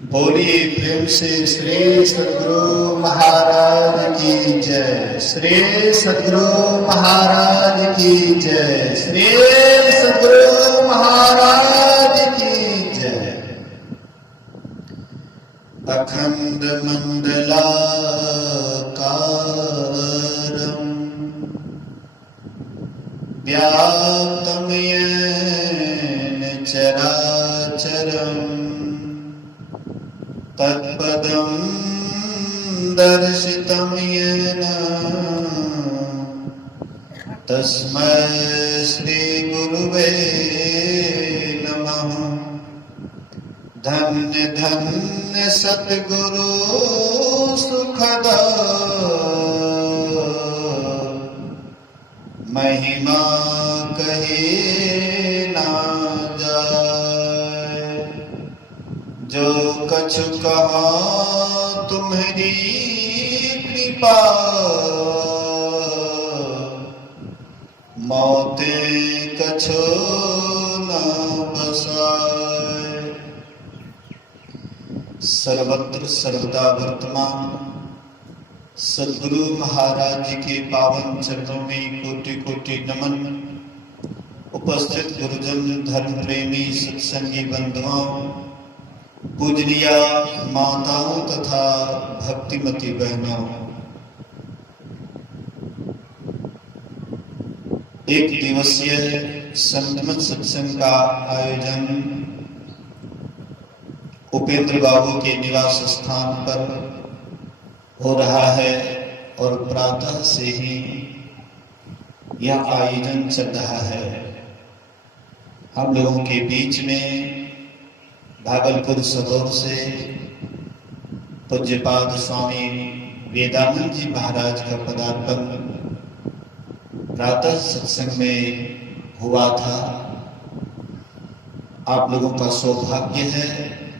बोलिए प्रेम से श्री सद्गुरु महाराज की जय। श्री सद्गुरु महाराज की जय। श्री सद्गुरु महाराज की जय। अखंड मंडलाकारं व्याप्तं येन चराचरम् तत्पदं दर्शितं येन तस्मै श्री गुरुवे नमः। धन्य धन्य सद्गुरु सुखद महिमा कहे ना जाए। जो कछु कहा तुम्हारी कृपा मौते कछु न बसाए। सर्वत्र सर्वदा वर्तमान सद्गुरु महाराज जी के पावन चरणों में कोटि कोटि नमन। उपस्थित गुरुजन, धर्म प्रेमी, सत्संगी बंधुओं, पूजनीय माताओं तथा भक्तिमती बहनों, एक दिवसीय संतमत सत्संग का आयोजन उपेंद्र बाबू के निवास स्थान पर हो रहा है और प्रातः से ही यह आयोजन चल रहा है। हम लोगों के बीच में भागलपुर सदौर से पूज्यपाद स्वामी वेदानंद जी महाराज का पदार्पण प्रातः सत्संग में हुआ था। आप लोगों का सौभाग्य है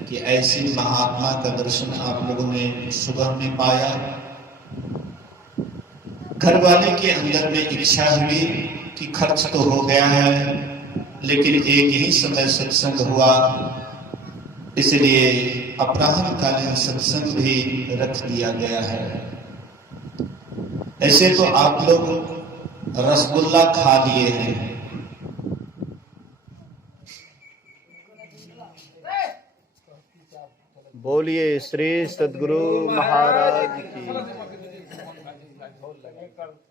कि ऐसे महात्मा का दर्शन आप लोगों ने सुबह में पाया। घर वाले के अंदर में इच्छा हुई कि खर्च तो हो गया है, लेकिन एक ही समय सत्संग हुआ, इसलिए अपराह्न कालीन सत्संग भी रख दिया गया है। ऐसे तो आप लोग रसगुल्ला खा लिए हैं। बोलिए श्री सद्गुरु महाराज की।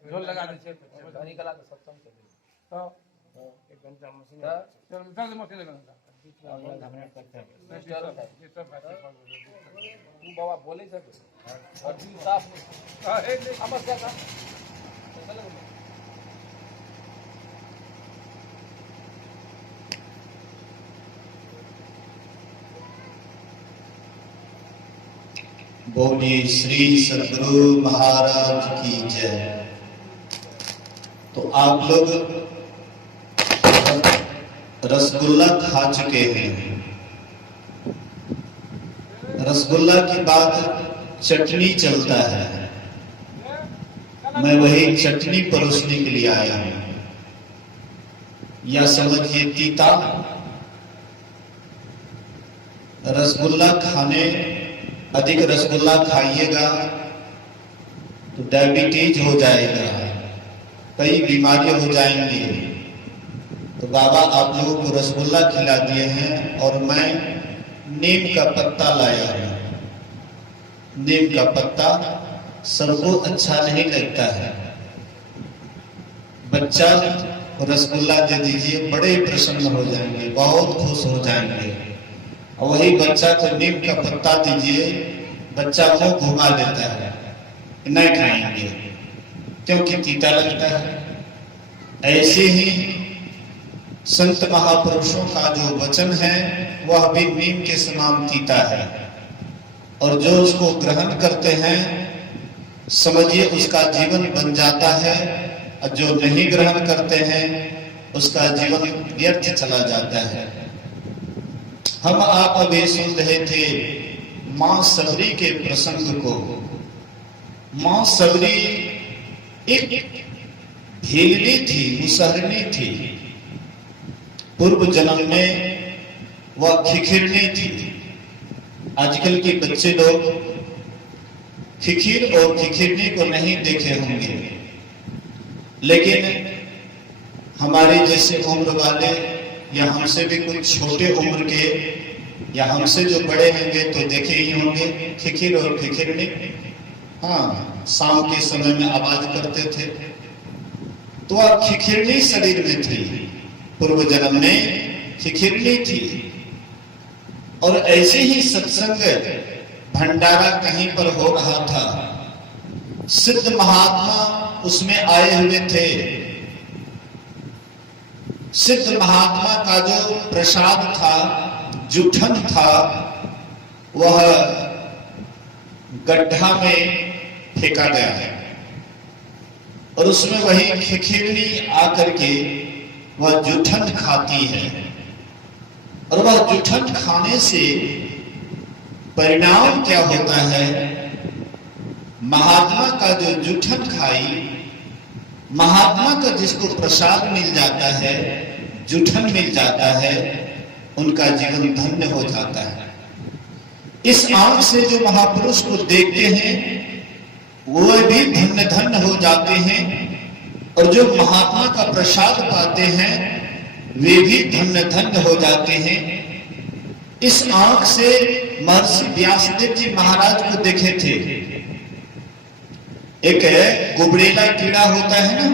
ढोल लगा दीजिए, ध्वनि कला तो सत्संग चले एक घंटा मशीन चल मशीन लगा तू बाबा बोले सर और जी साफ एक अमर क्या था। बोलिए श्री सद्गुरु महाराज की जय। तो आप लोग रसगुल्ला खा चुके हैं। रसगुल्ला के बाद चटनी चलता है। मैं वही चटनी परोसने के लिए आया हूं, या समझिए तीता। रसगुल्ला खाने अधिक रसगुल्ला खाइएगा तो डायबिटीज हो जाएगा, कई बीमारियां हो जाएंगी। तो बाबा आप लोगों को रसगुल्ला खिला दिए हैं और मैं नीम का पत्ता लाया हूं। नीम का पत्ता सबको अच्छा नहीं लगता है। बच्चा को रसगुल्ला दे दीजिए, बड़े प्रसन्न हो जाएंगे, बहुत खुश हो जाएंगे। वही बच्चा को नीम का पत्ता दीजिए, बच्चा मुंह घुमा देता है, नहीं खाएंगे क्योंकि तीता लगता है। ऐसे ही संत महापुरुषों का जो वचन है वह भी नीम के समान तीता है, और जो उसको ग्रहण करते हैं समझिए उसका जीवन बन जाता है, और जो नहीं ग्रहण करते हैं उसका जीवन व्यर्थ चला जाता है। हम आप अभी सुन रहे थे मां सबरी के प्रसंग को। मां सबरी एक भीलनी थी, मुसहरनी थी। पूर्व जन्म में वह खिखिरनी थी। आजकल के बच्चे लोग खिखिर और खिखिरनी को नहीं देखे होंगे, लेकिन हमारे जैसे उम्र वाले या हमसे भी कुछ छोटे उम्र के या हमसे जो बड़े होंगे तो देखे ही होंगे खिखिर और खिखिरनी। हाँ, शाम के समय में आवाज करते थे तो अब खिखिरनी शरीर में थी, पूर्व जन्म में खिखिरनी थी। और ऐसे ही सत्संग भंडारा कहीं पर हो रहा था, सिद्ध महात्मा उसमें आए हुए थे। सिद्ध महात्मा का जो प्रसाद था, जूठन था, वह गड्ढा में फेंका गया है और उसमें वही खिखिरनी आकर के वह जूठन खाती है। और वह जूठन खाने से परिणाम क्या होता है? महात्मा का जो जूठन खाई, महात्मा का जिसको प्रसाद मिल जाता है, जूठन मिल जाता है, उनका जीवन धन्य हो जाता है। इस आंख से जो महापुरुष को देखते हैं वो भी धन्य धन्य हो जाते हैं, और जो महात्मा का प्रसाद पाते हैं वे भी धन्य धन्य हो जाते हैं। इस आंख से महर्षि व्यासदेव जी महाराज को देखे थे। एक गुबड़ेला कीड़ा होता है ना,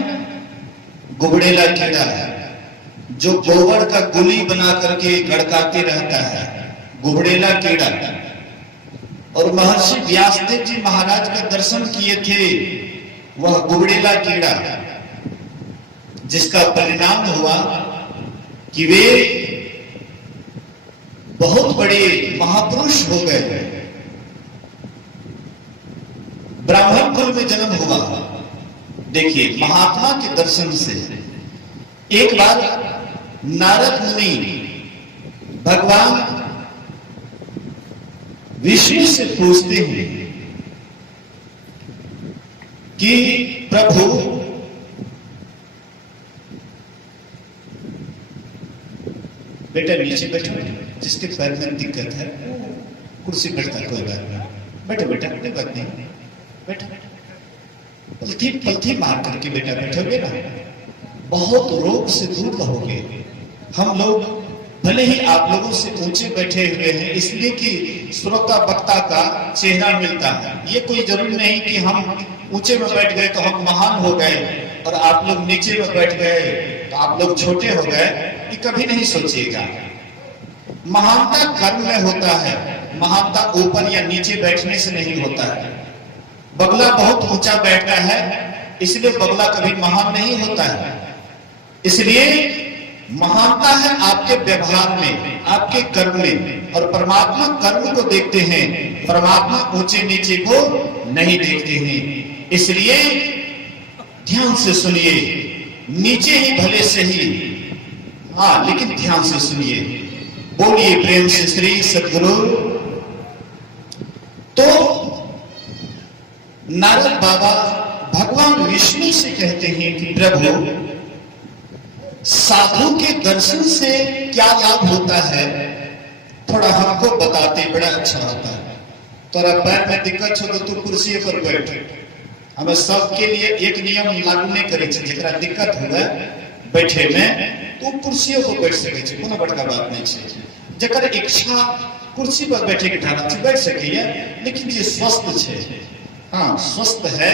गुबड़ेला कीड़ा जो गोबर का गुली बना करके गड़काते रहता है, गुबड़ेला कीड़ा। और महर्षि व्यासदेव जी महाराज का दर्शन किए थे वह गुबड़ेला कीड़ा, जिसका परिणाम हुआ कि वे बहुत बड़े महापुरुष हो गए। ब्राह्मण कुल में जन्म हुआ। देखिए, महात्मा के दर्शन से एक बार नारद मुनि भगवान विष्णु से पूछते हैं कि प्रभु बेटा नीचे बैठो, जिसके पैर में दिक्कत है कुर्सी बैठता, कोई बात नहीं, बैठो बेटा, कोई बात नहीं, बैठो, पलथी पलथी मार करके बेटा बैठोगे ना, बहुत रोग से दूर रहोगे। हम लोग भले ही आप लोगों से ऊंचे बैठे हुए हैं इसलिए कि श्रोता वक्ता का चेहरा मिलता है, ये कोई जरूरी नहीं कि हम ऊंचे में बैठ गए तो हम महान हो गए और आप लोग नीचे में बैठ गए तो आप लोग छोटे हो गए, ये कभी नहीं सोचिएगा। महानता कर्म में होता है, महानता ऊपर या नीचे बैठने से नहीं होता है। बगला बहुत ऊंचा बैठता है इसलिए बगला कभी महान नहीं होता है। इसलिए महानता है आपके व्यवहार में, आपके कर्म में, और परमात्मा कर्म को देखते हैं, परमात्मा ऊंचे नीचे को नहीं देखते हैं। इसलिए ध्यान से सुनिए, नीचे ही भले सही, हाँ लेकिन ध्यान से सुनिए। बोलिए प्रेम से श्री सद्गुरु। तो नारद बाबा भगवान विष्णु से कहते हैं कि प्रभु, साधु के दर्शन से क्या लाभ होता है, थोड़ा हमको बताते बड़ा अच्छा होता है। तोरा पैर में दिक्कत हो तो तू कुर्सी पर बैठ। हमें सबके लिए एक नियम लागू नहीं करे, जरा दिक्कत होगा बैठे में तो कुर्सियों पर बैठ सके, कोनो बड़का बात नहीं है। जकर इच्छा कुर्सी पर बैठे के ठाड़ा से बैठ सके, लेकिन ये स्वस्थ है, हाँ स्वस्थ है,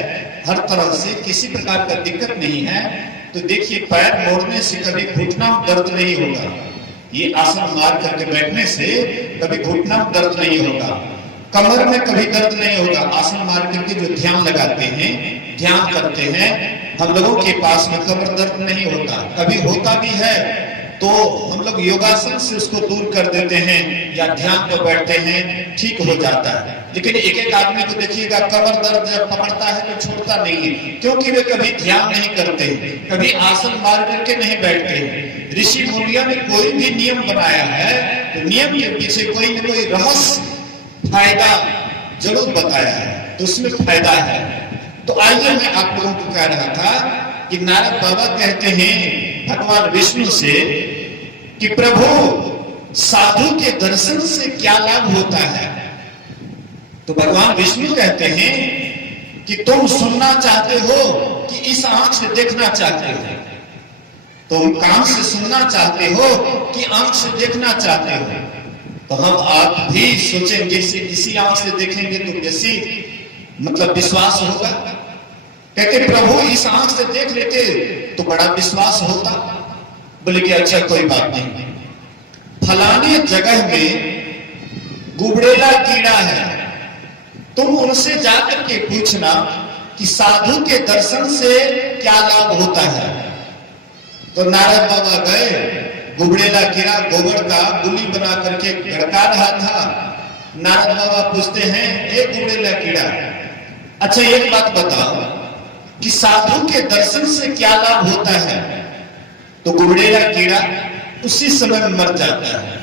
हर तरह से किसी प्रकार का दिक्कत नहीं है। तो देखिए, पैर मोड़ने से कभी घुटना दर्द नहीं होगा, ये आसन मार करके बैठने से कभी घुटना दर्द नहीं होगा, कमर में कभी दर्द नहीं होगा। आसन मार करके जो ध्यान लगाते हैं, ध्यान करते हैं, हम लोगों के पास में कमर दर्द नहीं होता। कभी होता भी है तो हम लोग योगासन से उसको दूर कर देते हैं या ध्यान पर बैठते हैं, ठीक हो जाता है। लेकिन एक एक आदमी को देखिएगा कमर दर्द जब पकड़ता है तो छोड़ता नहीं है, क्योंकि वे कभी ध्यान नहीं करते, कभी आसन मार करके नहीं बैठते। ऋषि मुनियों ने कोई भी नियम बनाया है तो नियम के पीछे कोई न कोई रहस्य, फायदा जरूर बताया है, तो उसमें फायदा है। तो आइए मैं आप लोगों को कह रहा था कि नारद बाबा कहते हैं भगवान विष्णु से कि प्रभु, साधु के दर्शन से क्या लाभ होता है। तो भगवान विष्णु कहते हैं कि तुम सुनना चाहते हो कि इस आंख से देखना चाहते हो, तुम कान से सुनना चाहते हो कि आंख से देखना चाहते हो। तो हम आप भी सोचेंगे इसी आंख से देखेंगे तो कैसी मतलब विश्वास होगा। कहते प्रभु इस आंख से देख लेते तो बड़ा विश्वास होता। बोले कि अच्छा कोई बात नहीं, फलाने जगह में गुबड़ेला कीड़ा है, तुम उनसे जाकर के पूछना कि साधु के दर्शन से क्या लाभ होता है। तो नारद बाबा गए, गुबड़ेला कीड़ा गोबर का गुली बना करके गड़का रहा था। नारद बाबा पूछते हैं ए गुबड़ेला कीड़ा, अच्छा एक बात बताओ कि साधु के दर्शन से क्या लाभ होता है। तो गुबड़ेला कीड़ा उसी समय मर जाता है।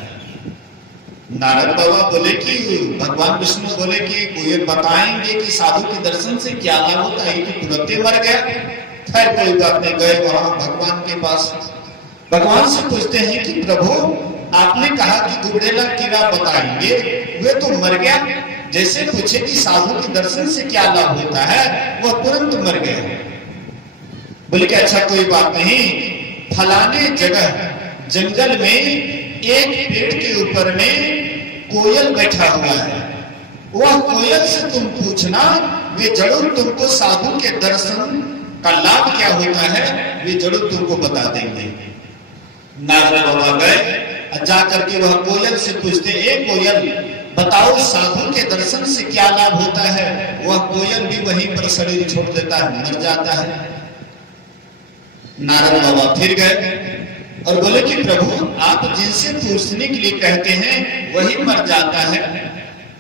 नारद बाबा बोले कि भगवान विष्णु बोले कि ये बताएंगे कि साधु के दर्शन से क्या लाभ होता है, ये तो तुरंत ही मर गया। खैर कोई बात नहीं, गए वहां भगवान के पास, भगवान से पूछते हैं कि प्रभु आपने कहा कि गुबड़ेला कीड़ा बताएंगे, वे तो मर गया, जैसे पूछे कि साधु के दर्शन से क्या लाभ होता है, वह तुरंत मर गया। बोले कि अच्छा कोई बात नहीं, फलाने जगह जंगल में एक पेड़ के ऊपर में कोयल बैठा हुआ है, वह कोयल से तुम पूछना, वे जरूर तुमको साधु के दर्शन का लाभ क्या होता है वे जरूर तुमको बता देंगे। नारद बाबा गए, जा करके वह कोयल से पूछते ए कोयल बताओ साधु के दर्शन से क्या लाभ होता है। वह कोयल भी वहीं पर शरीर छोड़ देता है, मर जाता है। नारद बाबा फिर गए और बोले कि प्रभु आप जिनसे पूछने के लिए कहते हैं वही मर जाता है।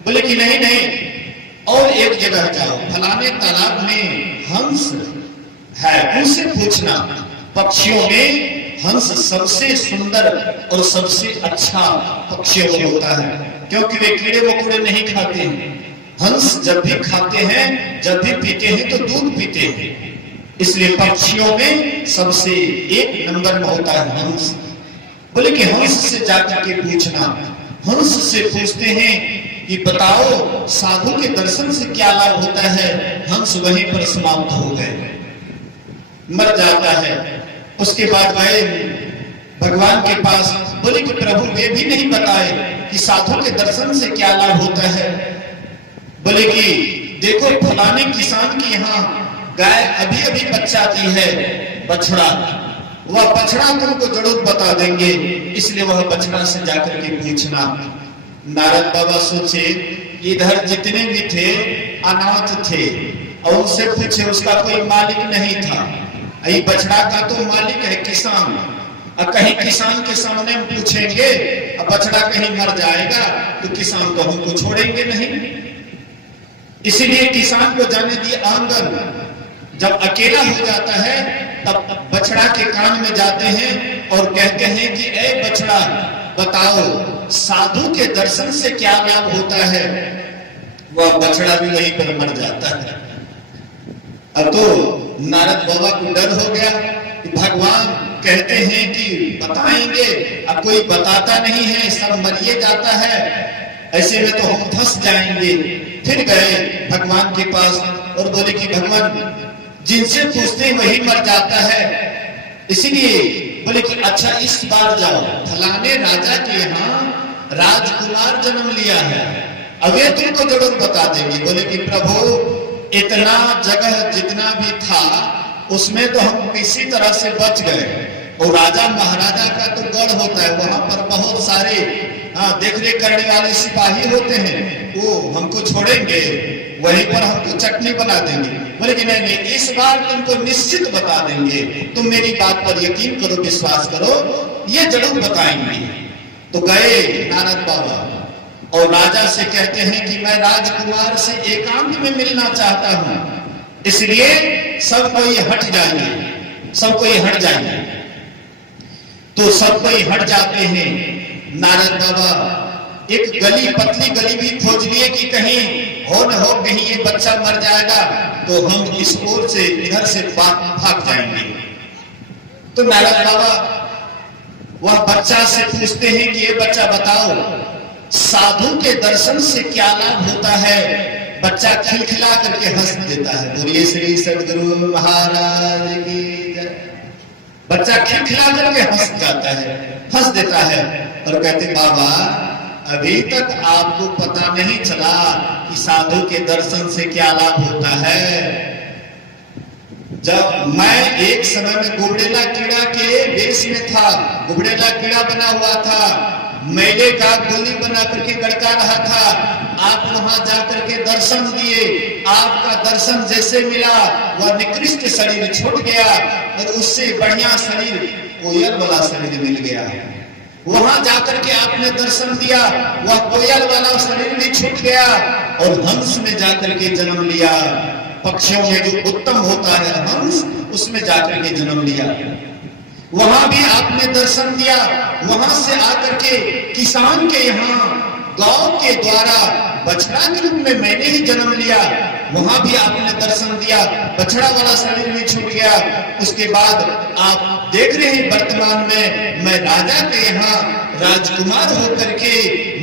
बोले कि नहीं नहीं, और एक जगह जाओ, फलाने तालाब में हंस है, उनसे पूछना, पक्षियों में हंस सबसे सुंदर और सबसे अच्छा पक्षी होता है, क्योंकि वे कीड़े मकोड़े नहीं खाते हैं। हंस जब भी खाते हैं, जब भी पीते हैं तो दूध पीते हैं, इसलिए पक्षियों में सबसे एक नंबर में होता है हंस। बोले कि हंस से जाकर के पूछना, हंस से पूछते हैं कि बताओ साधु के दर्शन से क्या लाभ होता है। हंस वहीं पर समाप्त हो गए, मर जाता है। उसके बाद गए भगवान के पास, बोले कि प्रभु वे भी नहीं बताए कि साधु के दर्शन से क्या लाभ होता है। बोले कि देखो फलाने किसान के यहाँ गाय अभी अभी बच्चा दी है, बछड़ा, वह बछड़ा तुमको जरूर बता देंगे, इसलिए वह बछड़ा से जाकर के पूछना। नारद बाबा सोचे इधर जितने भी थे अनाथ थे और उनसे पूछे, उसका कोई मालिक नहीं था। ये बछड़ा का तो मालिक है किसान, और कहीं किसान के सामने हम पूछेंगे और बछड़ा कहीं मर जाएगा तो किसान तो हमको छोड़ेंगे नहीं, इसीलिए किसान को जाने दिए आंगन। जब अकेला हो जाता है तब बछड़ा के कान में जाते हैं और कहते हैं कि ए बछड़ा बताओ साधु के दर्शन से क्या लाभ होता है। वह बछड़ा भी वहीं पर मर जाता है। अब तो नारद बाबा को डर हो गया कि भगवान कहते हैं कि बताएंगे, अब कोई बताता नहीं है, सब मरिए जाता है, ऐसे में तो हम फंस जाएंगे। फिर गए भगवान के पास और बोले कि भगवान जिनसे पूछते वही मर जाता है, इसीलिए बोले कि अच्छा इस बार जाओ, फलाने राजा के यहाँ राजकुमार जन्म लिया है, अब ये तुमको जरूर बता देंगे। बोले कि प्रभु इतना जगह जितना भी था उसमें तो हम किसी तरह से बच गए, और राजा महाराजा का तो गढ़ होता है, वहां पर बहुत सारे देख रेख करने वाले सिपाही होते हैं, वो हमको छोड़ेंगे, वहीं पर हमको चटनी बना देंगे। बोले कि नहीं नहीं, इस बार तुमको निश्चित बता देंगे, तुम मेरी बात पर यकीन करो, विश्वास करो, ये जरूर बताएंगे। तो गए नारद बाबा और राजा से कहते हैं कि मैं राजकुमार से एकांत में मिलना चाहता हूं, इसलिए सब कोई हट जाएंगे, सब कोई हट जाएंगे। तो सब कोई हट जाते हैं। नारद बाबा एक गली, पतली गली भी खोज लिए कि कहीं हो न हो, कहीं ये बच्चा मर जाएगा तो हम इस ओर से इधर से भाग जाएंगे। तो नारद बाबा वह बच्चा से पूछते हैं कि ये बच्चा बताओ साधु के दर्शन से क्या लाभ होता है? बच्चा खिलखिला करके हंस देता है। बोलिए श्री सद्गुरु महाराज की जय। बच्चा खिलखिला करके हंस जाता है, हंस देता है और कहते बाबा अभी तक आपको पता नहीं चला कि साधु के दर्शन से क्या लाभ होता है। जब मैं एक समय में गुबड़ेला कीड़ा के वेश में था, गुबड़ेला कीड़ा बना हुआ था, मेले का गोली बना करके गड़का रहा था, आप वहां जाकर के दर्शन दिए, आपका दर्शन जैसे मिला वह निकृष्ट शरीर छूट गया और उससे बढ़िया शरीर कोयल वाला शरीर मिल गया। वहां जाकर के आपने दर्शन दिया, वह कोयल वाला शरीर भी छूट गया और हंस में जाकर के जन्म लिया। पक्षियों में जो उत्तम होता है हंस, उसमें जाकर के जन्म लिया। वहां भी आपने दर्शन दिया, वहां से आकर के किसान के यहाँ गौ के द्वारा बछड़ा के रूप में मैंने ही जन्म लिया, वहां भी आपने दर्शन दिया, बछड़ा वाला शरीर भी छूट गया। उसके बाद आप देख रहे हैं वर्तमान में मैं राजा के यहाँ राजकुमार होकर के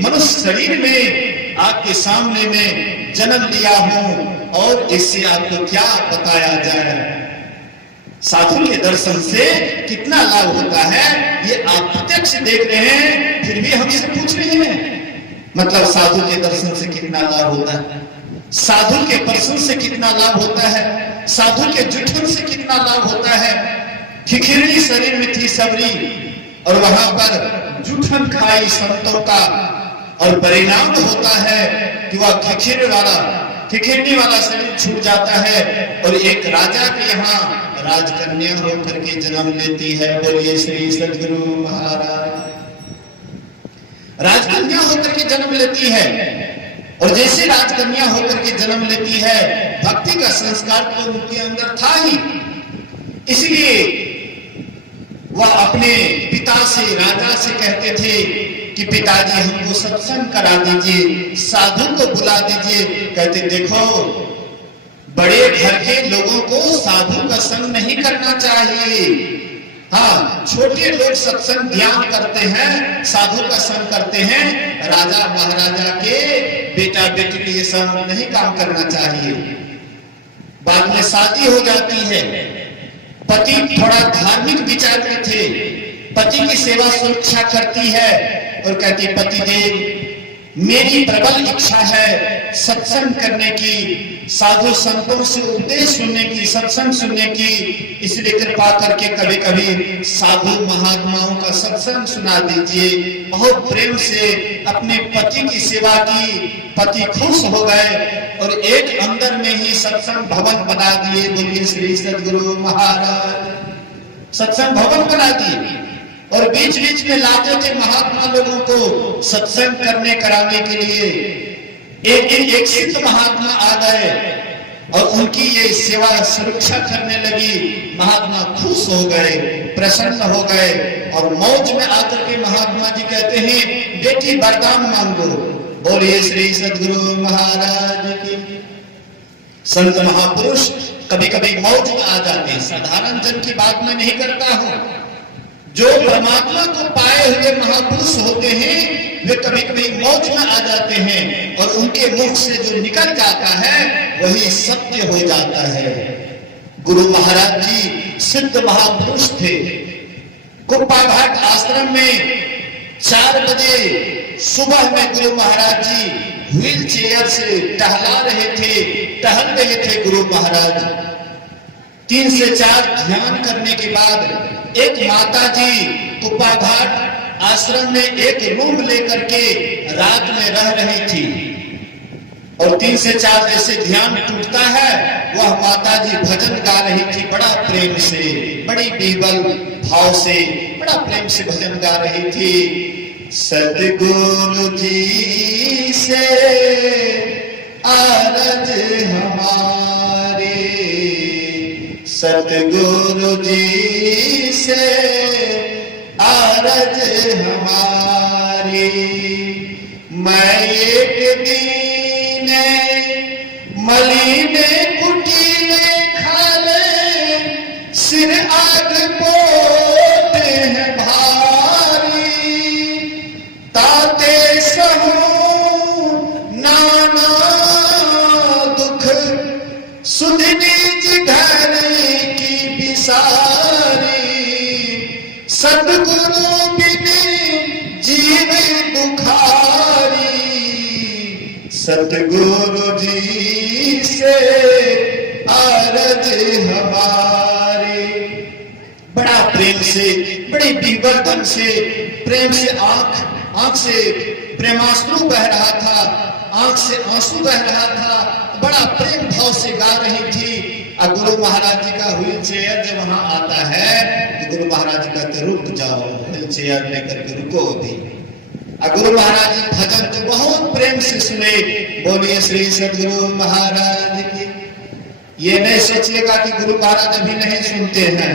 मनुष्य शरीर में आपके सामने में जन्म लिया हूं और इससे आपको क्या बताया जाए। साधु के दर्शन से कितना लाभ होता है ये आप प्रत्यक्ष देख रहे हैं, फिर भी हमसे पूछ रहे हैं मतलब साधु के दर्शन से कितना लाभ होता है, साधु के दर्शन से कितना लाभ होता है, साधु के जुठन से कितना लाभ होता है। खिखिरनी शरीर में थी सबरी और वहां पर जुठन खाई संतों का और परिणाम होता है कि वह खिखिरनी वाला शरीर छूट जाता है और एक राजा के यहाँ राजकन्या होकर के जन्म लेती है। बोलिए श्री सद्गुरु महाराज। राजकन्या होकर के जन्म लेती है और जैसे राजकन्या होकर के जन्म लेती है, भक्ति का संस्कार तो उनके अंदर था ही, इसलिए वह अपने पिता से राजा से कहते थे कि पिताजी हमको सत्संग करा दीजिए, साधु को बुला दीजिए। कहते देखो बड़े घर के लोगों को साधु का संग नहीं करना चाहिए। हाँ, छोटे लोग सत्संग ध्यान करते हैं, साधु का संग करते हैं, राजा महाराजा के बेटा बेटी के संग नहीं काम करना चाहिए। बाद में शादी हो जाती है, पति थोड़ा धार्मिक विचार के थे, पति की सेवा सुरक्षा करती है और कहती पति देव मेरी प्रबल इच्छा है सत्संग करने की, साधु संतों से उपदेश सुनने की, सत्संग सुनने की, इसलिए कृपा करके कभी कभी साधु महात्माओं का सत्संग सुना दीजिए। बहुत प्रेम से अपने पति की सेवा की, पति खुश हो गए और एक अंदर में ही सत्संग भवन बना दिए। बोलिए श्री सद्गुरु महाराज। सत्संग भवन बना दिए और बीच बीच में लाते थे महात्मा लोगों को सत्संग करने कराने के लिए। एक दिन एक सिद्ध महात्मा आ गए और उनकी ये सेवा सुरक्षा करने लगी। महात्मा खुश हो गए, प्रसन्न हो गए और मौज में आकर के महात्मा जी कहते हैं बेटी वरदान मांगो। बोलिए श्री सद्गुरु महाराज की। संत महापुरुष कभी कभी मौज में आ जाते हैं, साधारण जन की बात मैं नहीं करता हूं। जो परमात्मा को पाए हुए महापुरुष होते हैं वे कभी कभी मौज में आ जाते हैं और उनके मुख से जो निकल जाता है वही सत्य हो जाता है। गुरु महाराज जी सिद्ध महापुरुष थे। कुप्पा घाट आश्रम में 4 बजे सुबह में गुरु महाराज जी व्हील चेयर से टहल रहे थे गुरु महाराज। 3 से 4 ध्यान करने के बाद एक माता जी कुप्पा घाट आश्रम में एक रूम लेकर के रात में रह रही थी और 3 से 4 जैसे ध्यान टूटता है वह माता जी भजन गा रही थी, बड़ा प्रेम से, बड़ी बीबल भाव से, बड़ा प्रेम से भजन गा रही थी। सतगुरु जी से आरज हमारी, सतगुरु जी से आरज हमारी। मैं एक दीन मलिन कुटीले खाले, सिर आग पोत है भारी, ताते सहु सुध निज घर की बिसारी, सतगुरु बिन जीव दुखारी, सतगुरु जी से अरज हमारी। बड़ा प्रेम से, बड़े विवर्धन से, प्रेम से आंख से प्रेमाश्रु बह रहा था, आंख से आंसू बह रहा था, बड़ा प्रेम भाव से गा रही थी। और गुरु महाराज जी का व्हील चेयर जब वहां आता है तो गुरु महाराज जी कहते रुक जाओ, व्हील चेयर लेकर के रुको दी। और गुरु महाराज जी भजन तो बहुत प्रेम से सुने, बोलिए श्री सदगुरु महाराज की। ये नहीं सोचिएगा कि गुरु महाराज अभी नहीं सुनते हैं,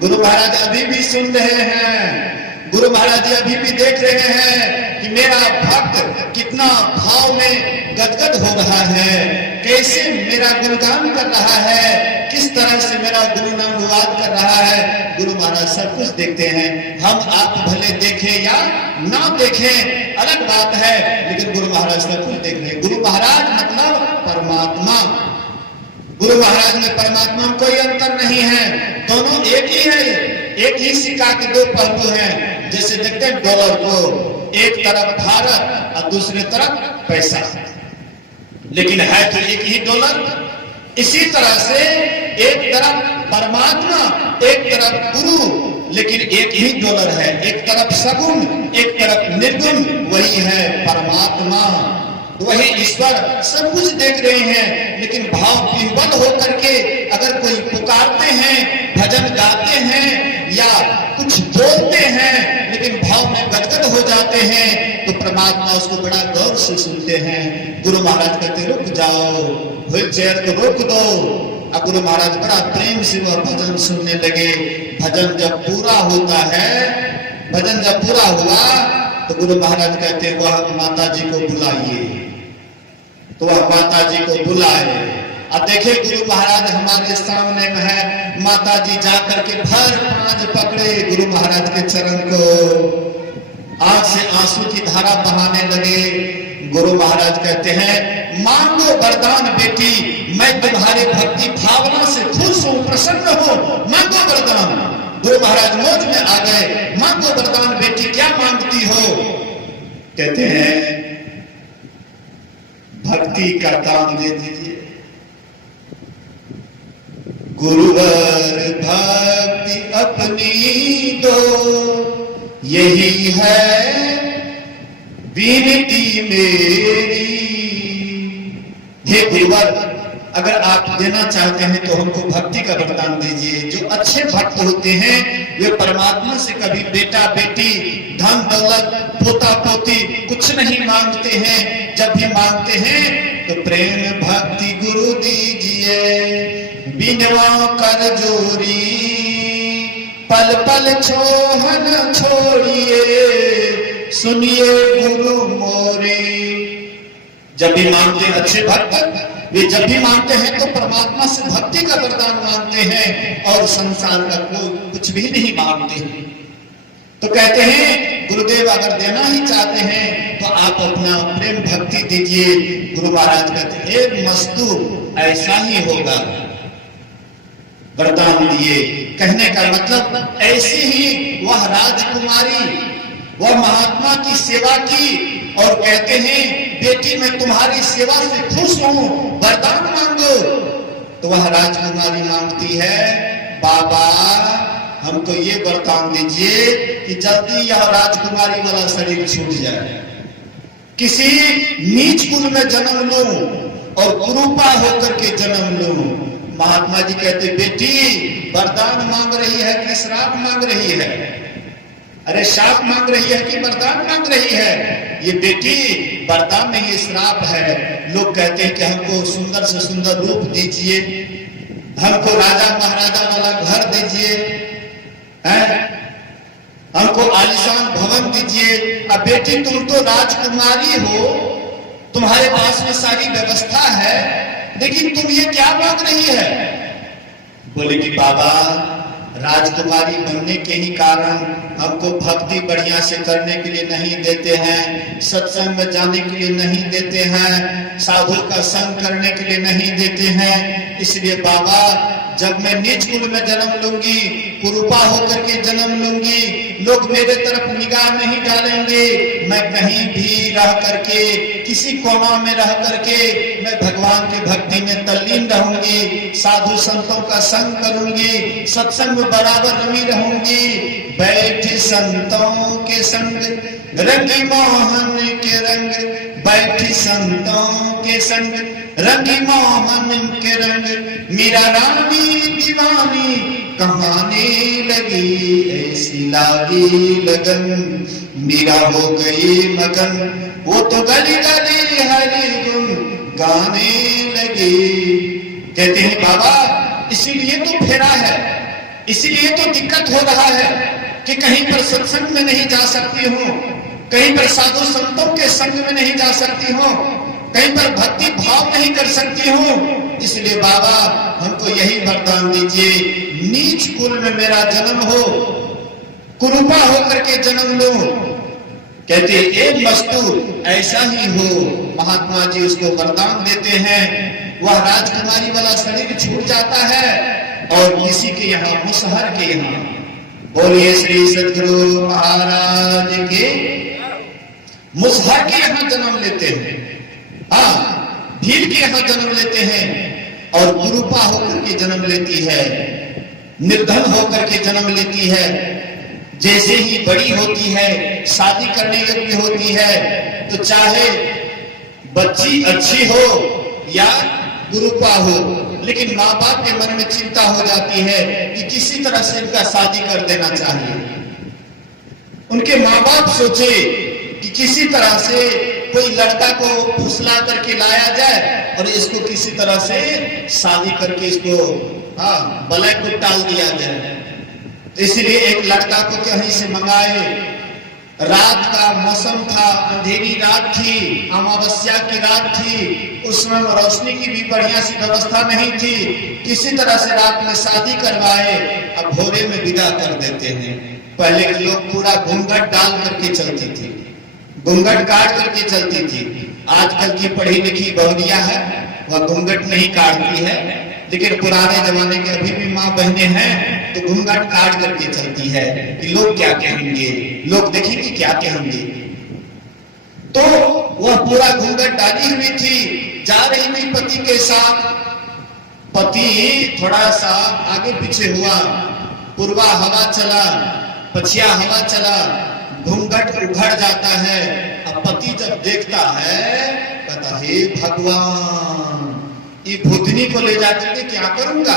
गुरु महाराज अभी भी सुन रहे हैं। गुरु महाराज जी अभी भी देख रहे हैं कि मेरा भक्त कितना भाव में गदगद हो रहा है, कैसे मेरा गुणगान कर रहा है, किस तरह से मेरा गुरु नाम अनुवाद कर रहा है। गुरु महाराज सब कुछ देखते हैं। हम आप भले देखें या ना देखें अलग बात है, लेकिन गुरु महाराज सब कुछ देख रहे हैं। गुरु महाराज मतलब परमात्मा। गुरु महाराज में परमात्मा में कोई अंतर नहीं है, दोनों एक ही है। एक ही सिक्का के दो पहलू हैं। जैसे देखते हैं डॉलर को, एक तरफ भारत और दूसरी तरफ पैसा, लेकिन है तो एक ही डॉलर। इसी तरह से एक तरफ परमात्मा, एक तरफ गुरु, लेकिन एक ही डॉलर है। एक तरफ सगुण, एक तरफ निर्गुण, वही है परमात्मा, वही ईश्वर। सब कुछ देख रहे हैं, लेकिन भाव विह्वल होकर के अगर कोई पुकारते हैं, भजन गाते हैं या कुछ बोलते हैं, लेकिन भाव में गदगद हो जाते हैं, तो परमात्मा उसको बड़ा गौर से सुनते हैं। गुरु महाराज कहते रुक जाओ, व्हील चेयर को रोक दो। अब गुरु महाराज बड़ा प्रेम से वह भजन सुनने लगे। भजन जब पूरा होता है, भजन जब पूरा हुआ तो गुरु महाराज कहते हैं वह माता जी को बुलाइए। तो वह माता जी को बुलाए। अब देखे गुरु महाराज हमारे सामने में है, माता जी जाकर के भर पांच पकड़े गुरु महाराज के चरण को, आंख से आंसू की धारा बहाने लगे। गुरु महाराज कहते हैं मांगो वरदान बेटी, मैं तुम्हारे भक्ति भावना से खुश हूं, प्रसन्न हूं, मांगो वरदान। गुरु महाराज मौज में आ गए, मांगो वरदान बेटी, क्या मांगती हो? कहते हैं भक्ति का दान दे दीजिए। गुरुवर भक्ति अपनी दो, यही है विनती मेरी। हे गुरुवर, अगर आप देना चाहते हैं तो हमको भक्ति का वरदान दीजिए। जो अच्छे भक्त होते हैं वे परमात्मा से कभी बेटा बेटी, धन दौलत, पोता पोती कुछ नहीं मांगते हैं। जब भी मांगते हैं तो प्रेम भक्ति गुरु दीजिए, बिनवा कर जोरी, पल पल छोहन छोड़िए, सुनिए गुरु मोरी। जब भी मांगते हैं अच्छे भक्त, वे जब भी मांगते हैं तो परमात्मा से भक्ति का वरदान मांगते हैं और संसार का कुछ भी नहीं मांगते हैं। तो कहते हैं गुरुदेव अगर देना ही चाहते हैं तो आप अपना प्रेम भक्ति दीजिए। गुरु महाराज कहते हैं एक मस्तू ऐसा ही होगा, वरदान दिए। कहने का मतलब ऐसे ही वह राजकुमारी, वह महात्मा की सेवा की और कहते हैं बेटी मैं तुम्हारी सेवा से खुश हूं, वरदान मांगो। तो वह राजकुमारी मांगती है बाबा हमको ये वरदान दीजिए कि जल्दी यह राजकुमारी वाला शरीर छूट जाए, किसी नीच कुल में जन्म लूं और कुरूपा होकर के जन्म लूं। महात्मा जी कहते बेटी वरदान मांग रही है कि श्राप मांग रही है? अरे श्राप मांग रही है कि वरदान मांग रही है? ये बेटी वरदान नहीं श्राप है। लोग कहते हैं कि हमको सुंदर से सुंदर रूप दीजिए, हमको राजा महाराजा वाला घर दीजिए, हमको आलीशान भवन दीजिए। अब बेटी तुम तो राजकुमारी हो, तुम्हारे पास में सारी व्यवस्था है, लेकिन तुम ये क्या मांग रही है? बोले कि बाबा राजकुमारी बनने के ही कारण हमको भक्ति बढ़िया से करने के लिए नहीं देते हैं, सत्संग में जाने के लिए नहीं देते हैं, साधु का संग करने के लिए नहीं देते हैं। इसलिए बाबा जब मैं नीच कुल में जन्म लूंगी, कुरूपा होकर के जन्म लूंगी, लोग मेरे तरफ निगाह नहीं डालेंगे, मैं कहीं भी रह करके किसी कोना में रह करके मैं भगवान की भक्ति में तल्लीन रहूंगी, साधु संतों का संग करूंगी, सत्संग में बराबर रमी रहूंगी। बैठी संतों के संग रंगी मोहन के रंग, बैठी संतों के संग रंगी मोहन के रंग, मीरा रानी दीवानी कहाने लगी, ऐसी लागी लगन मीरा हो गई मगन, वो तो गली गली हरि गुण गाने लगे। कहते हैं बाबा इसीलिए तो फेरा है, इसीलिए तो दिक्कत हो रहा है कि कहीं पर सत्संग में नहीं जा सकती हूँ, कहीं पर साधु संतों के संग में नहीं जा सकती हूँ, कहीं पर भक्ति भाव नहीं कर सकती हूँ। इसलिए बाबा हमको यही वरदान दीजिए, नीच कुल में मेरा जन्म हो, कुरूपा होकर के जन्म लो। कहते एक मस्तूर ऐसा ही हो। महात्मा जी उसको वरदान देते हैं, वह राजकुमारी वाला शरीर छूट जाता है और किसी के यहाँ मुसहर के यहाँ, बोलिए श्री सद्गुरु महाराज के, मुसहर के यहाँ जन्म लेते हैं, हाँ भील के यहाँ जन्म लेते हैं और कुरूपा होकर के जन्म लेती है, निर्धन होकर के जन्म लेती है। जैसे ही बड़ी होती है, शादी करने योग्य होती है, तो चाहे बच्ची अच्छी हो या कुरूपा हो, लेकिन माँ बाप के मन में चिंता हो जाती है कि किसी तरह से इनका शादी कर देना चाहिए। उनके माँ बाप सोचे कि किसी तरह से कोई लड़का को फुसला करके लाया जाए और इसको किसी तरह से शादी करके इसको बलय को टाल दिया जाए। तो इसलिए एक लड़का को कहीं से मंगाए। रात का मौसम था, अंधेरी रात थी, अमावस्या की रात थी, उस समय रोशनी की भी बढ़िया सी व्यवस्था नहीं थी, किसी तरह से रात में शादी करवाए, अब भोरे में विदा कर देते हैं। पहले के लोग पूरा घूंघट डाल करके चलती थी, घूंघट काट करके चलती थी। आजकल की पढ़ी लिखी बहुरिया है, वह घूंघट नहीं काटती है, लेकिन पुराने जमाने के अभी भी माँ बहनें हैं तो घूंघट काट करके चलती है कि लोग क्या कहेंगे, लोग देखेंगे क्या कहेंगे। तो वह पूरा घूंघट डाली हुई थी, जा रही थी पति के साथ। पति थोड़ा सा आगे पीछे हुआ, पूर्वा हवा चला, पछिया हवा चला, घूंघट उघड़ जाता है। अब पति जब देखता है कहता हे भगवान, ये भूतनी को ले जाकर के क्या करूंगा,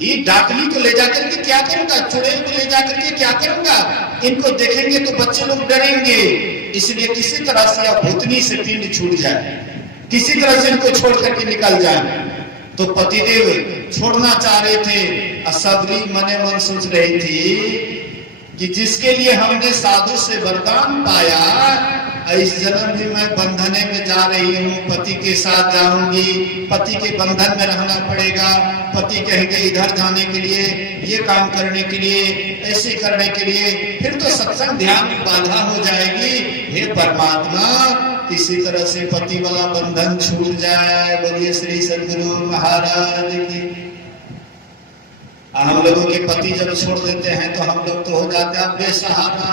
ये डाकनी को ले जाकर के क्या करूंगा, चुड़ैल को ले जाकर के क्या करूंगा, इनको देखेंगे तो बच्चे लोग डरेंगे। इसलिए किसी तरह से अब भूतनी से पिंड छूट जाए, किसी तरह से इनको छोड़ करके निकल जाए। तो पतिदेव छोड़ना चाह रहे थे, असबरी मने मन सोच रही थी कि जिसके लिए हमने साधु से वरदान पाया, इस जन्म भी मैं बंधने में जा रही हूँ, पति के साथ जाऊंगी, पति के बंधन में रहना पड़ेगा। पति कहेंगे इधर जाने के लिए, ये काम करने के लिए, ऐसे करने के लिए, फिर तो सत्संग ध्यान में बाधा हो जाएगी। हे परमात्मा, किसी तरह से पति वाला बंधन छूट जाए। बोलिए श्री सद्गुरु महाराज की। हम लोगों के पति जब छोड़ देते हैं तो हम लोग तो हो जाते हैं बेसहारा,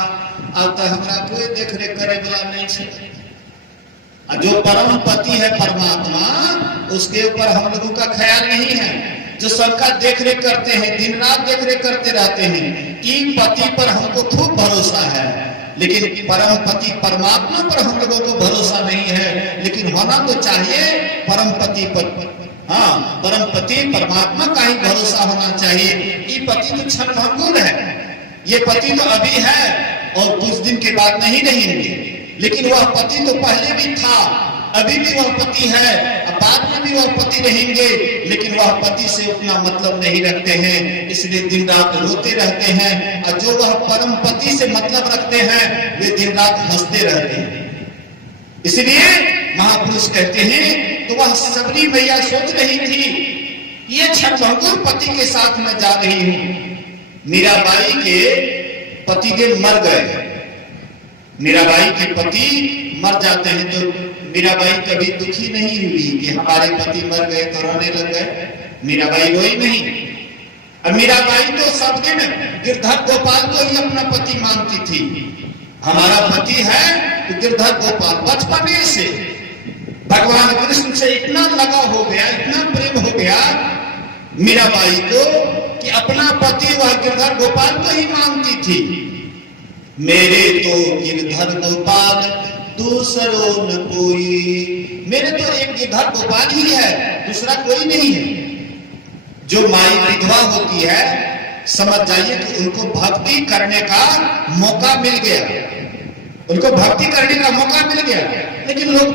अब तो हमारा कोई देख रेख करे वाला नहीं है। जो परम पति है परमात्मा, उसके ऊपर हम लोगों का ख्याल नहीं है। जो सबका देख रेख करते हैं, दिन रात देख रेख करते रहते हैं, इन पति पर हमको खूब भरोसा है, लेकिन परम पति परमात्मा पर हम लोगों को भरोसा नहीं है। लेकिन होना तो चाहिए परम पति पर, हाँ परम पति परमात्मा का ही भरोसा होना चाहिए। ये पति तो क्षण भंगुर है, ये पति तो अभी है और कुछ दिन के बाद नहीं रहेंगे, लेकिन वह पति तो पहले भी था, अभी भी वह पति है, बाद में भी वह पति रहेंगे, लेकिन वह पति से उतना मतलब नहीं रखते हैं, इसलिए दिन रात रोते रहते हैं। और जो वह परम पति से मतलब रखते हैं, वे दिन रात हंसते रहते हैं। इसलिए महापुरुष कहते हैं, तो वह सबरी मैया सोच रही थी ये क्षणभंगुर पति के साथ मैं जा रही हूं। मीराबाई के पतिदेव मर गए। मीराबाई के पति मर जाते हैं तो मीराबाई कभी दुखी नहीं हुई कि हमारे पति मर गए तो रोने लग गए। मीराबाई रोई नहीं। और मीराबाई तो सब दिन गिरधर गोपाल को ही अपना पति मानती थी। हमारा पति है तो गिरधर गोपाल। बचपने से भगवान कृष्ण से इतना लगाव हो गया, इतना प्रेम हो गया मीराबाई को कि अपना पति वह गिरधर गोपाल को ही मानती थी। मेरे तो गिरधर गोपाल दूसरो न कोई। मेरे तो एक गिरधर गोपाल ही है, दूसरा कोई नहीं है। जो माई विधवा होती है समझ जाइए कि उनको भक्ति करने का मौका मिल गया, उनको भक्ति करने का मौका मिल गया। लेकिन लोग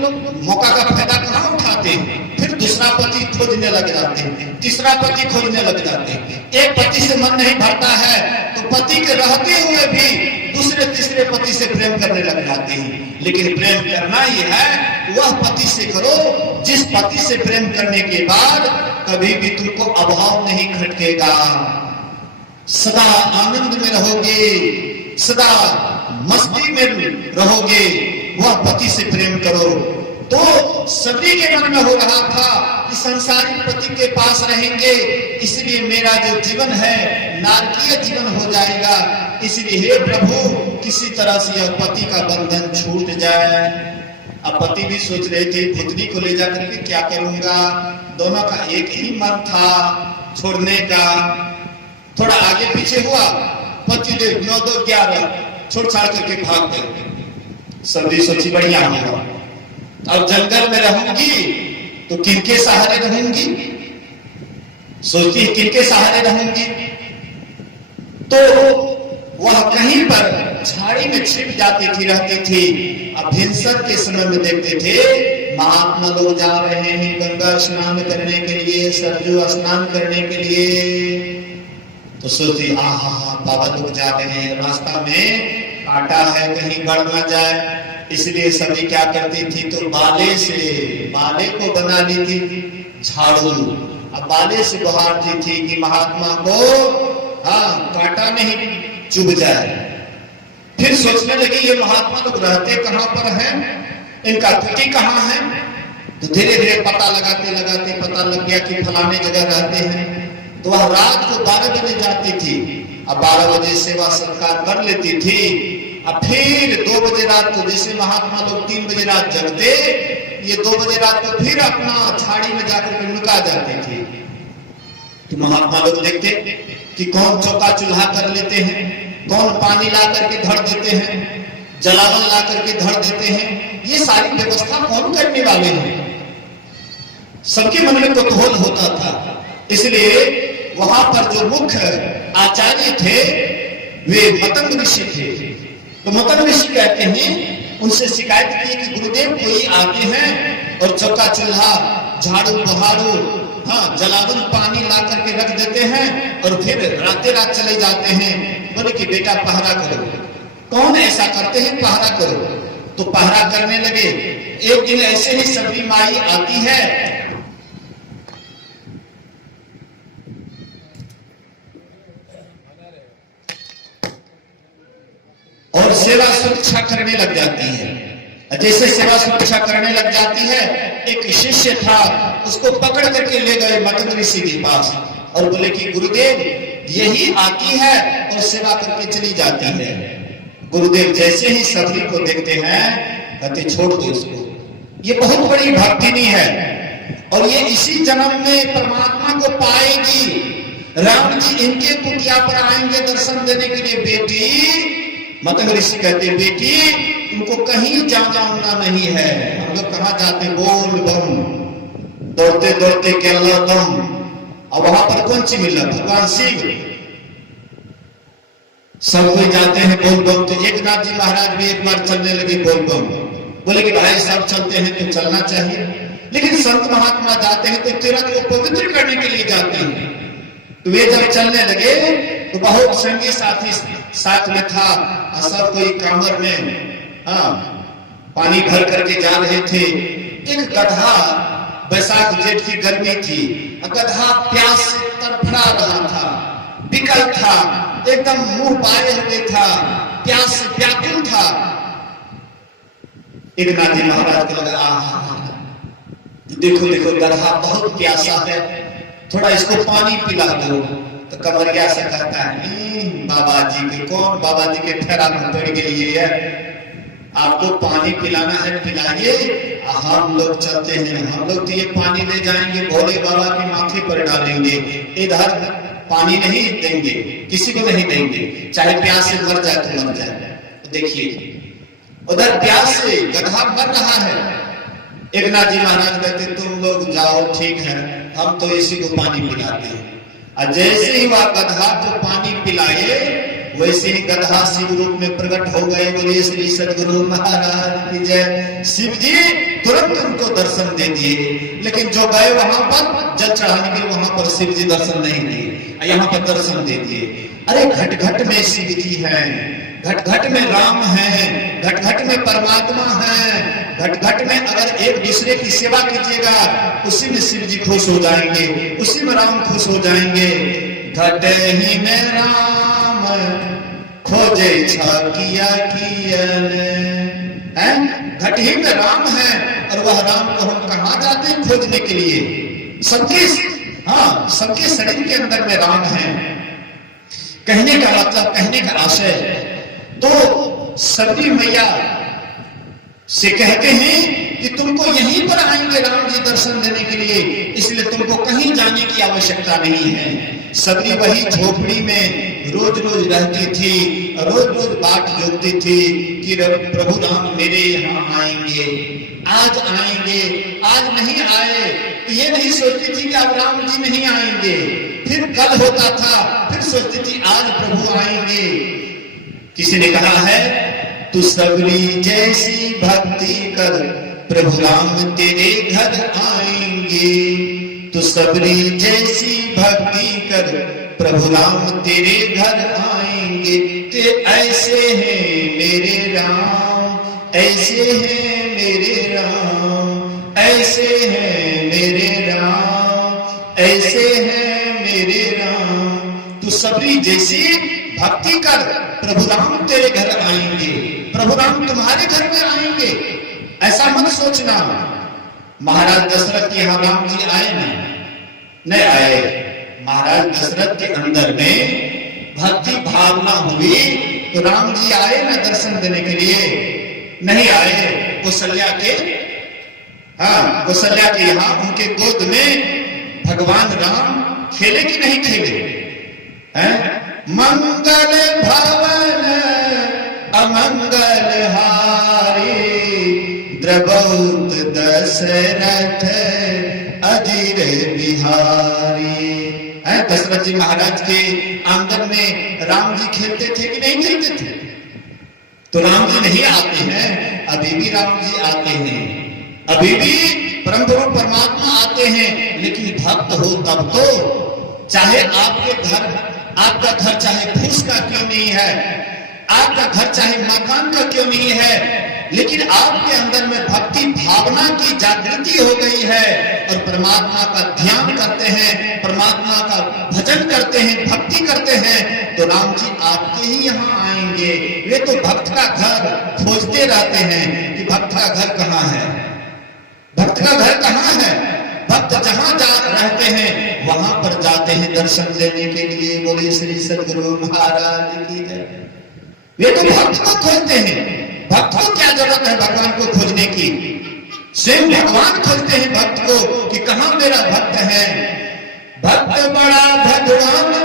मौका का फायदा कहां उठाते हैं? फिर दूसरा पति खोजने लग जाते हैं, तीसरा पति खोजने लग जाते हैं। एक पति से मन नहीं भरता है तो पति के रहते हुए भी दूसरे तीसरे पति से प्रेम करने लग जाते हैं। लेकिन प्रेम करना ही है वह पति से करो जिस पति से प्रेम करने के बाद कभी भी तुमको अभाव नहीं खटकेगा। सदा आनंद में रहोगे, सदा मस्ती में रहोगे। वह पति से प्रेम करो। तो सभी के मन में हो रहा था कि संसारिक पति के पास रहेंगे, इसलिए मेरा जो जीवन है नारकीय जीवन हो जाएगा। इसलिए हे प्रभु किसी तरह से यह पति का बंधन छूट जाए। अब पति भी सोच रहे थे पुत्री को ले जाकर के क्या करूंगा। दोनों का एक ही मन था छोड़ने का। थोड़ा आगे पीछे हुआ, पति देव 9 2 11 छोड़ छाड़ करके भाग गए। सभी सोची बढ़िया होगा, अब जंगल में रहूंगी तो किनके सहारे रहूंगी। सोचती है किनके सहारे रहूंगी। तो वह कहीं पर झाड़ी में छिप जाती थी, रहती थी। अब भिनसर के समय में देखते थे महात्मा लोग जा रहे हैं गंगा स्नान करने के लिए, सरजू स्नान करने के लिए। तो सोचती आहा बाबा लोग जा रहे हैं, रास्ता में कांटा है कहीं बढ़ ना जाए। इसलिए सभी क्या करती थी तो बाले को बना ली थी झाड़ू। अब बाले से बहारती थी कि महात्मा को कांटा नहीं चुभ जाए। फिर सोचने लगी ये महात्मा लोग रहते कहां पर हैं, इनका कुटी कहां है। तो धीरे धीरे पता लगाते लगाते पता लग गया कि फलाने जगह रहते हैं। तो वह रात को 12 बजे जाती थी। अब 12 बजे सेवा सत्कार कर लेती थी। अब फिर 2 बजे रात को, जैसे महात्मा लोग 3 बजे रात जगते, ये 2 बजे रात को फिर अपना झाड़ी में जाकर के लुका जाते थे। तो महात्मा लोग देखते कि कौन चौका चूल्हा कर लेते हैं, कौन पानी ला करके धर देते हैं, जलावन ला करके धर देते हैं। ये सारी व्यवस्था कौन करने वाले हैं। सबके मन में कौतूहल होता था। इसलिए वहां पर जो मुख्य आचार्य थे वे मतंग ऋषि थे। तो मतंग ऋषि कहते हैं, उनसे शिकायत की कि गुरुदेव कोई आते हैं और चौका चूल्हा झाड़ू बहारू जलावन पानी ला करके रख देते हैं और फिर रातें रात चले जाते हैं। बोले कि बेटा पहरा करो। कौन ऐसा करते हैं, पहरा करो। तो पहरा करने लगे। एक दिन ऐसे ही सबरी माई आती है और सेवा सुरक्षा करने लग जाती है। जैसे सेवा सुरक्षा करने लग जाती है, एक शिष्य था उसको पकड़ करके ले गए मतंग ऋषि के पास और बोले कि गुरुदेव यही आती है और सेवा करके चली जाती है। गुरुदेव जैसे ही सबरी को देखते हैं कहते छोड़ दो इसको, ये बहुत बड़ी भक्तिनी है और ये इसी जन्म में परमात्मा को पाएगी। राम जी इनके कुटिया पर आएंगे दर्शन देने के लिए। बेटी, मतंग ऋषि कहते बेटी तुमको कहीं जाना होना नहीं है। हम लोग कहाँ जाते, बोल बम, दौड़ते दौड़ते केरला दम। और वहां पर कौन सी मिला, भगवान शिव। सब कोई जाते हैं बोल बम। तो एक नाथ जी महाराज भी एक बार चलने लगे बोल बम। बोले कि भाई सब चलते हैं तो चलना चाहिए, लेकिन संत महात्मा जाते हैं तो तीर्थ को पवित्र करने के लिए जाते हैं। तो वे जब चलने लगे तो बहुत संगी साथी साथ में था। सब कोई कांवर में पानी भर करके जा रहे थे। एक गधा बैसाख जेठ की गर्मी थी, गधा प्यास से तड़फड़ा रहा था, बिकल था, एकदम मुंह पाए हुए था, प्यास से व्याकुल था। एक नाथ जी महाराज को लगा, देखो देखो गधा बहुत प्यासा है, थोड़ा इसको पानी पिला दो। तो कमरिया से कहता है, बाबा जी के कौन, बाबा जी के ठहरा में पड़ गई है, आपको पानी पिलाना है पिलाइए, हम लोग चलते हैं, हम लोग तो ये पानी ले जाएंगे भोले बाबा के माथे पर डालेंगे, इधर पानी नहीं देंगे, किसी को नहीं देंगे, चाहे प्यास से मर जाए तो मर जाए। देखिए उधर प्यास से गधा मर रहा है। एक नाथ जी महाराज कहते, तुम लोग जाओ, ठीक है, हम तो इसी को पानी पिलाते हैं। और जैसे ही वह गधा को पानी पिलाए, वैसे ही गधा शिव रूप में प्रकट हो गए। बोले श्री सद्गुरु महाराज की जय। शिव जी तुरंत उनको दर्शन दे दिए, लेकिन जो गए वहां पर जल चढ़ाने के लिए, वहां पर शिव जी दर्शन नहीं दिए, यहाँ पर दर्शन दे दिए। अरे घट घट में शिव जी हैं, घट घट में राम हैं, घट घट में परमात्मा हैं, घट घट में अगर एक दूसरे की सेवा कीजिएगा, उसी में शिव जी खुश हो जाएंगे, उसी में राम खुश हो जाएंगे। घट ही में राम खोजे छाकिया कियन, घट ही में राम है, और वह राम को हम कहाँ जाते हैं खोजने के लिए? सबके, हाँ, सबके शरीर के अंदर में राम है। कहने का मतलब, कहने का आशय, तो सबरी मैया से कहते हैं कि तुमको यहीं पर आएंगे राम जी दर्शन देने के लिए, इसलिए तुमको कहीं जाने की आवश्यकता नहीं है। सबरी वही झोपड़ी में रोज रोज रहती थी, रोज रोज बात जोड़ती थी कि प्रभु राम मेरे यहाँ आएंगे, आज आएंगे, आज नहीं आए तो ये नहीं सोचती थी कि अब राम जी नहीं आएंगे, फिर कल होता था, फिर सोचती थी आज प्रभु आएंगे। किसी ने कहा है, तू सबरी जैसी भक्ति कर प्रभु राम तेरे घर आएंगे, तू सबरी जैसी भक्ति कर प्रभु राम तेरे घर आएंगे। ते ऐसे हैं मेरे राम, ऐसे हैं मेरे राम, ऐसे हैं मेरे राम, ऐसे हैं मेरे राम। तू सबरी जैसी भक्ति कर, प्रभु राम तेरे घर आएंगे, प्रभु राम तुम्हारे घर में आएंगे। ऐसा मत सोचना। महाराज दशरथ के यहाँ राम जी आए नहीं आए। महाराज दशरथ के अंदर में भक्ति भावना हुई तो राम जी आए ना दर्शन देने के लिए? नहीं आए। कौशल्या के, हाँ, कौशल्या के यहाँ उनके गोद में भगवान राम खेले कि नहीं खेले? हैं? मंगल भवन अमंगल हारी, द्रबौत दशरथ अजीर बिहारी। दशरथ जी महाराज के आंगन में राम जी खेलते थे कि नहीं खेलते थे? तो राम जी नहीं आते हैं, अभी भी राम जी आते हैं, अभी भी परम गुरु परमात्मा आते हैं। लेकिन भक्त हो तब तो, चाहे आपके घर, आपका घर चाहे फूस का क्यों नहीं है, आपका घर चाहे मकान का क्यों नहीं है, लेकिन आपके अंदर में भक्ति भावना की जागृति हो गई है और परमात्मा का ध्यान करते हैं, परमात्मा का भजन करते हैं, भक्ति करते हैं, तो राम जी आपके ही यहाँ आएंगे। वे तो भक्त का घर खोजते रहते हैं कि भक्त का घर कहाँ है, भक्त का घर कहाँ है। भक्त जहां जा रहते हैं वहां पर जाते हैं दर्शन देने के लिए। बोले श्री सद्गुरु महाराज की जय। वे तो भक्त को खोजते हैं, भक्त को क्या जरूरत है भगवान को खोजने की? स्वयं भगवान खोजते हैं भक्त को कि कहां मेरा भक्त है। भक्त बड़ा भगवान